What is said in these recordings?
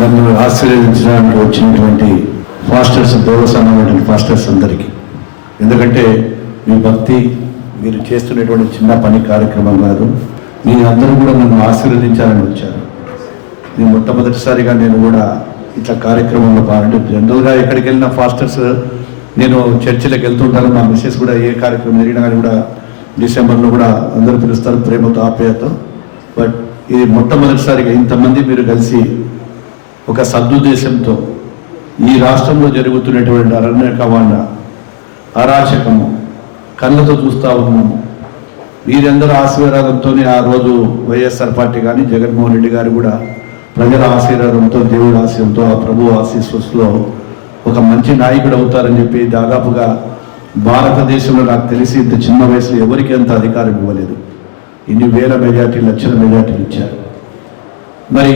నన్ను ఆశీర్వదించడానికి వచ్చినటువంటి ఫాస్టర్స్ దేవస్థానమైనటువంటి ఫాస్టర్స్ అందరికీ. ఎందుకంటే మీ భక్తి మీరు చేస్తున్నటువంటి చిన్న పని కార్యక్రమం కాదు. మీ అందరూ కూడా నన్ను ఆశీర్వదించాలని వచ్చారు. నేను మొట్టమొదటిసారిగా నేను కూడా ఇట్లా కార్యక్రమంలో పాల్గొంటే జనరల్గా ఎక్కడికి వెళ్ళిన ఫాస్టర్స్ నేను చర్చిలకు వెళ్తుంటాను. మా మిస్సెస్ కూడా ఏ కార్యక్రమం జరిగినా కానీ కూడా డిసెంబర్లో కూడా అందరూ పిలుస్తారు ప్రేమతో ఆప్యాయతో. బట్ ఇది మొట్టమొదటిసారిగా ఇంతమంది మీరు కలిసి ఒక సదుద్దేశంతో ఈ రాష్ట్రంలో జరుగుతున్నటువంటి అరణ్య కవాండ అరాచకము కళ్ళతో చూస్తూ ఉన్నాము. వీరందరూ ఆశీర్వాదంతోనే ఆ రోజు వైఎస్ఆర్ పార్టీ కానీ జగన్మోహన్ రెడ్డి గారు కూడా ప్రజల ఆశీర్వాదంతో దేవుడి ఆశయంతో ఆ ప్రభు ఆశీస్సులో ఒక మంచి నాయకుడు అవుతారని చెప్పి దాదాపుగా భారతదేశంలో నాకు తెలిసి ఇంత చిన్న వయసులో ఎవరికి అంత అధికారం ఇవ్వలేదు. ఇన్ని వేల మెజార్టీ లక్షల మెజార్టీలు ఇచ్చారు. మరి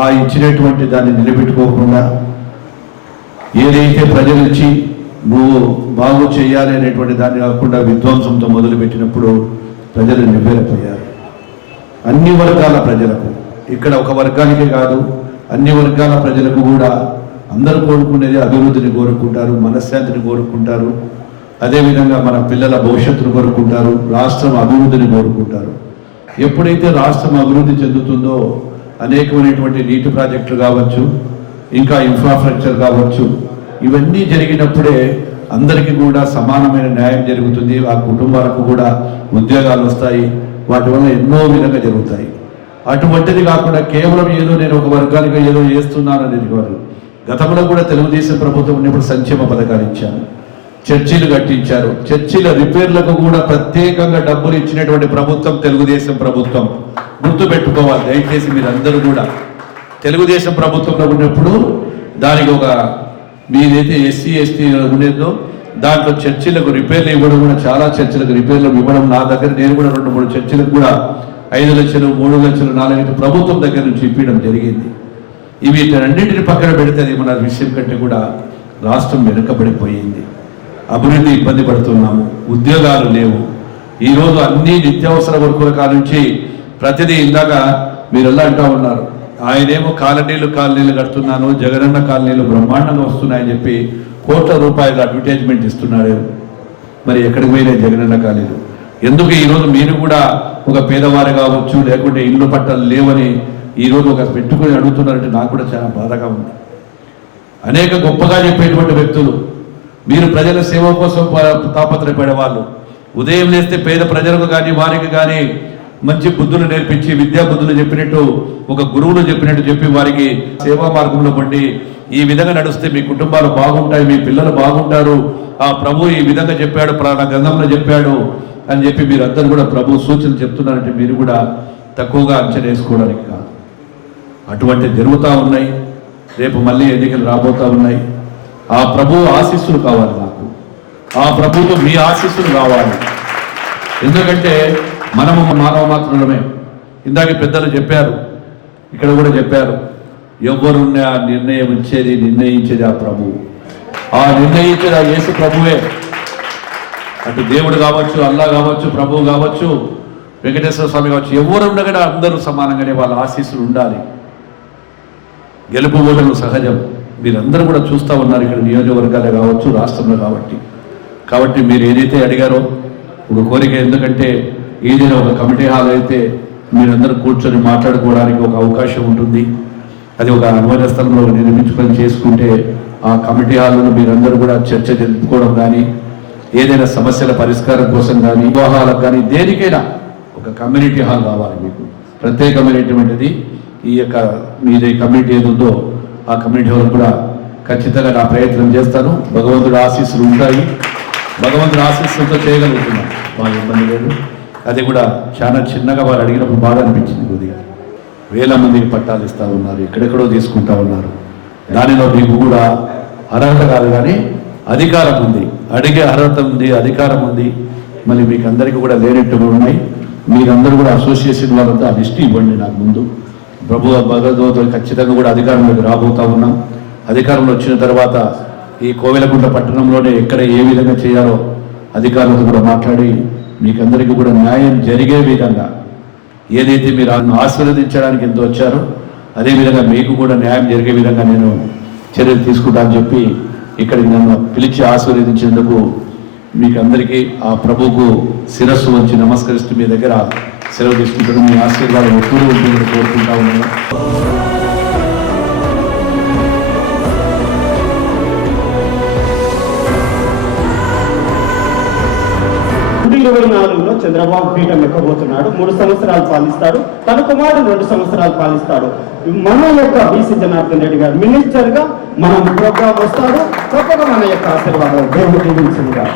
ఆ ఇచ్చినటువంటి దాన్ని నిలబెట్టుకోకుండా ఏదైతే ప్రజలు ఇచ్చి నువ్వు బాగు చేయాలి అనేటువంటి దాన్ని కాకుండా విధ్వంసంతో మొదలుపెట్టినప్పుడు ప్రజలు నివ్వెరపోయారు. అన్ని వర్గాల ప్రజలకు ఇక్కడ ఒక వర్గానికే కాదు అన్ని వర్గాల ప్రజలకు కూడా అందరూ కోరుకునేది అభివృద్ధిని కోరుకుంటారు మనశ్శాంతిని కోరుకుంటారు అదేవిధంగా మన పిల్లల భవిష్యత్తును కోరుకుంటారు రాష్ట్రం అభివృద్ధిని కోరుకుంటారు. ఎప్పుడైతే రాష్ట్రం అభివృద్ధి చెందుతుందో అనేకమైనటువంటి నీటి ప్రాజెక్టులు కావచ్చు ఇంకా ఇన్ఫ్రాస్ట్రక్చర్ కావచ్చు ఇవన్నీ జరిగినప్పుడే అందరికీ కూడా సమానమైన న్యాయం జరుగుతుంది. ఆ కుటుంబాలకు కూడా ఉద్యోగాలు వస్తాయి. వాటి వల్ల ఎన్నో విధంగా జరుగుతాయి. అటువంటిది కాకుండా కేవలం ఏదో నేను ఒక వర్గానికి ఏదో చేస్తున్నాను అనేది కాదు. గతంలో కూడా తెలుగుదేశం ప్రభుత్వం ఉన్నప్పుడు సంక్షేమ పథకాలు ఇచ్చాను చర్చిలు కట్టించారు. చర్చిల రిపేర్లకు కూడా ప్రత్యేకంగా డబ్బులు ఇచ్చినటువంటి ప్రభుత్వం తెలుగుదేశం ప్రభుత్వం. గుర్తుపెట్టుకోవాలి దయచేసి మీరందరూ కూడా. తెలుగుదేశం ప్రభుత్వంలో ఉన్నప్పుడు దానికి ఒక మీదైతే ఎస్సీ ఎస్టీ ఉండేదో దాంట్లో చర్చిలకు రిపేర్లు ఇవ్వడం కూడా చాలా చర్చిలకు రిపేర్లు ఇవ్వడం నా దగ్గర. నేను కూడా రెండు మూడు చర్చిలకు కూడా ఐదు లక్షలు మూడు లక్షలు నాలుగు ప్రభుత్వం దగ్గర నుంచి ఇప్పించడం జరిగింది. ఇవి రెండింటిని పక్కన పెడితే అది మన విషయం కంటే కూడా రాష్ట్రం వెనుకబడిపోయింది. అభివృద్ధి ఇబ్బంది పడుతున్నాము. ఉద్యోగాలు లేవు. ఈరోజు అన్ని నిత్యావసర వరకుల కానుంచి ప్రతిదీ ఇందాక మీరు ఎలా ఉన్నారు. ఆయనేమో కాలనీలు కాలనీలు కడుతున్నాను జగనన్న కాలనీలు బ్రహ్మాండంగా వస్తున్నాయని చెప్పి కోట్ల రూపాయల అడ్వర్టైజ్మెంట్ ఇస్తున్నాడు. మరి ఎక్కడికి పోయినాయి జగనన్న కాలనీలు? ఎందుకు ఈరోజు మీరు కూడా ఒక పేదవారు కావచ్చు లేకుంటే ఇల్లు పట్టాలు లేవని ఈరోజు ఒక పెట్టుకుని అడుగుతున్నారంటే నాకు కూడా చాలా బాధగా ఉంది. అనేక గొప్పగా చెప్పేటువంటి వ్యక్తులు మీరు ప్రజల సేవ కోసం తాపత్రయపడే వాళ్ళు. ఉదయం లేస్తే పేద ప్రజలకు కానీ వారికి కానీ మంచి బుద్ధులు నేర్పించి విద్యా బుద్ధులు చెప్పినట్టు ఒక గురువులు చెప్పినట్టు చెప్పి వారికి సేవా మార్గంలో పండి ఈ విధంగా నడిస్తే మీ కుటుంబాలు బాగుంటాయి మీ పిల్లలు బాగుంటారు. ఆ ప్రభు ఈ విధంగా చెప్పాడు ప్రాణ గంధంలో చెప్పాడు అని చెప్పి మీరందరూ కూడా ప్రభు సూచనలు చెప్తున్నారంటే మీరు కూడా తక్కువగా అంచనా వేసుకోవడానికి కాదు. అటువంటి జరుగుతూ ఉన్నాయి. రేపు మళ్ళీ ఎన్నికలు రాబోతా ఉన్నాయి. ఆ ప్రభు ఆశీస్సులు కావాలి నాకు. ఆ ప్రభుతో మీ ఆశీస్సులు కావాలి. ఎందుకంటే మనము మానవ మాత్రులమే ఇందాక పెద్దలు చెప్పారు ఇక్కడ కూడా చెప్పారు ఎవరున్నా ఆ నిర్ణయం ఇచ్చేది నిర్ణయించేది ఆ ప్రభు. ఆ నిర్ణయించేది ఆ యేసు ప్రభువే. అటు దేవుడు కావచ్చు అల్లా కావచ్చు ప్రభువు కావచ్చు వెంకటేశ్వర స్వామి కావచ్చు ఎవరు కూడా అందరూ సమానంగానే వాళ్ళ ఆశీస్సులు ఉండాలి. గెలుపు ఓటలు సహజం. మీరందరూ కూడా చూస్తూ ఉన్నారు ఇక్కడ నియోజకవర్గాలే కావచ్చు రాష్ట్రంలో కాబట్టి. కాబట్టి మీరు ఏదైతే అడిగారో ఒక కోరిక ఎందుకంటే ఏదైనా ఒక కమిటీ హాల్ అయితే మీరందరూ కూర్చొని మాట్లాడుకోవడానికి ఒక అవకాశం ఉంటుంది. అది ఒక అనువైన స్థలంలో నిర్మించుకొని చేసుకుంటే ఆ కమిటీ హాల్లో మీరందరూ కూడా చర్చ జరుపుకోవడం కానీ ఏదైనా సమస్యల పరిష్కారం కోసం కానీ వివాహాలకు కానీ దేనికైనా ఒక కమ్యూనిటీ హాల్ కావాలి మీకు. ప్రత్యేకమైనటువంటిది ఈ యొక్క మీద కమ్యూనిటీ ఏదో ఆ కమ్యూనిటీ వరకు కూడా ఖచ్చితంగా నా ప్రయత్నం చేస్తాను. భగవంతుడు ఆశీస్సులు ఉంటాయి. భగవంతుడి ఆశీస్సులతో చేయగలుగుతున్నాం. మా ఇబ్బంది లేదు. అది కూడా చాలా చిన్నగా వారు అడిగినప్పుడు బాధ అనిపించింది కొద్దిగా. వేల మందికి పట్టాలు ఇస్తూ ఉన్నారు ఎక్కడెక్కడో తీసుకుంటా ఉన్నారు. దానిలో మీకు కూడా అర్హత కాదు కానీ అధికారం ఉంది. అడిగే అర్హత ఉంది అధికారం ఉంది. మళ్ళీ మీకు అందరికీ కూడా లేనట్టుగా ఉన్నాయి. మీరందరూ కూడా అసోసియేషన్ వాళ్ళంతా ఆ లిస్ట్ ఇవ్వండి నాకు ముందు. ప్రభు భగవద్గీత ఖచ్చితంగా కూడా అధికారంలోకి రాబోతా ఉన్నాం. అధికారంలో వచ్చిన తర్వాత ఈ కోవెలగుంట పట్టణంలోనే ఎక్కడ ఏ విధంగా చేయాలో అధికారులతో కూడా మాట్లాడి మీకందరికీ కూడా న్యాయం జరిగే విధంగా ఏదైతే మీరు ఆశీర్వదించడానికి ఎంత వచ్చారో అదేవిధంగా మీకు కూడా న్యాయం జరిగే విధంగా నేను చర్యలు తీసుకుంటానని చెప్పి ఇక్కడ నన్ను పిలిచి ఆశీర్వదించేందుకు మీకు అందరికీ ఆ ప్రభువుకు శిరస్సు వంచి నమస్కరిస్తూ మీ దగ్గర సెలవు తీసుకుంటాను మీ ఆశీర్వాదం ఎప్పుడూ ఉంటుందని కోరుకుంటా ఉన్నాను. ఇరవై నాలుగులో చంద్రబాబు పీఠం ఎక్కబోతున్నాడు. మూడు సంవత్సరాలు పాలిస్తాడు. తన కుమారుడు రెండు సంవత్సరాలు పాలిస్తాడు. మన యొక్క బీసీ జనార్దన్ రెడ్డి గారు మినిస్టర్గా మన ప్రోగ్రామ్ వస్తాడు. తప్పక మన యొక్క ఆశీర్వాదం దేవుడు దీవించుగా